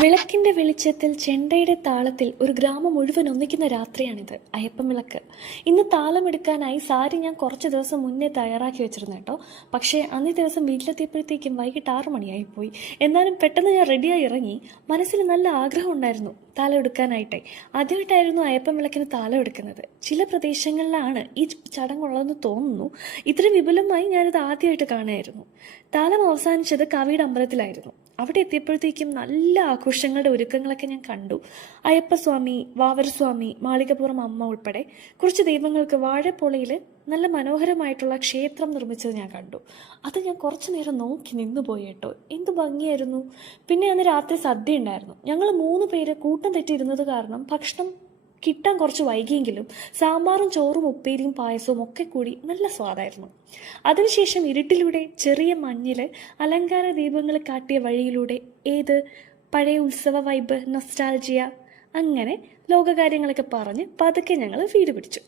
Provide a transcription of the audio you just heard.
വിളക്കിന്റെ വെളിച്ചത്തിൽ ചെണ്ടയുടെ താളത്തിൽ ഒരു ഗ്രാമം മുഴുവൻ ഒന്നിക്കുന്ന രാത്രിയാണിത്. അയ്യപ്പൻ വിളക്ക്. ഇന്ന് താളമെടുക്കാനായി സാരി ഞാൻ കുറച്ച് ദിവസം മുന്നേ തയ്യാറാക്കി വെച്ചിരുന്നു കേട്ടോ. പക്ഷേ അന്നേ ദിവസം വീട്ടിലെത്തിയപ്പോഴത്തേക്കും വൈകിട്ട് 6 മണിയായിപ്പോയി. എന്നാലും പെട്ടെന്ന് ഞാൻ റെഡിയായി ഇറങ്ങി. മനസ്സിൽ നല്ല ആഗ്രഹം ഉണ്ടായിരുന്നു താലം എടുക്കാനായിട്ടേ. ആദ്യമായിട്ടായിരുന്നു അയ്യപ്പൻ വിളക്കിന് താലം എടുക്കുന്നത്. ചില പ്രദേശങ്ങളിലാണ് ഈ ചടങ്ങുള്ളതെന്ന് തോന്നുന്നു. ഇത്ര വിപുലമായി ഞാനിത് ആദ്യമായിട്ട് കാണുമായിരുന്നു. താലം അവസാനിച്ചത് കവിയുടെ അമ്പലത്തിലായിരുന്നു. അവിടെ എത്തിയപ്പോഴത്തേക്കും നല്ല ആഘോഷങ്ങളുടെ ഒരുക്കങ്ങളൊക്കെ ഞാൻ കണ്ടു. അയ്യപ്പസ്വാമി, വാവരസ്വാമി, മാളികപ്പുറം അമ്മ ഉൾപ്പെടെ കുറച്ച് ദൈവങ്ങൾക്ക് വാഴപ്പൊളയിൽ നല്ല മനോഹരമായിട്ടുള്ള ക്ഷേത്രം നിർമ്മിച്ചത് ഞാൻ കണ്ടു. അത് ഞാൻ കുറച്ചു നേരം നോക്കി നിന്നുപോയി കേട്ടോ. എന്ത് ഭംഗിയായിരുന്നു. പിന്നെ അന്ന് രാത്രി സദ്യ ഉണ്ടായിരുന്നു. ഞങ്ങൾ 3 പേര് കൂട്ടം തെറ്റിയിരുന്നത് കാരണം ഭക്ഷണം കിട്ടാൻ കുറച്ച് വൈകിയെങ്കിലും സാമ്പാറും ചോറും ഉപ്പേരിയും പായസവും ഒക്കെ കൂടി നല്ല സ്വാദായിരുന്നു. അതിനുശേഷം ഇരുട്ടിലൂടെ ചെറിയ മഞ്ഞില് അലങ്കാര ദീപങ്ങൾ കാട്ടിയ വഴിയിലൂടെ പഴയ ഉത്സവ വൈബ്, നൊസ്റ്റാൾജിയ, അങ്ങനെ ലോകകാര്യങ്ങളൊക്കെ പറഞ്ഞ് പതുക്കെ ഞങ്ങൾ വീട് പിടിച്ചു.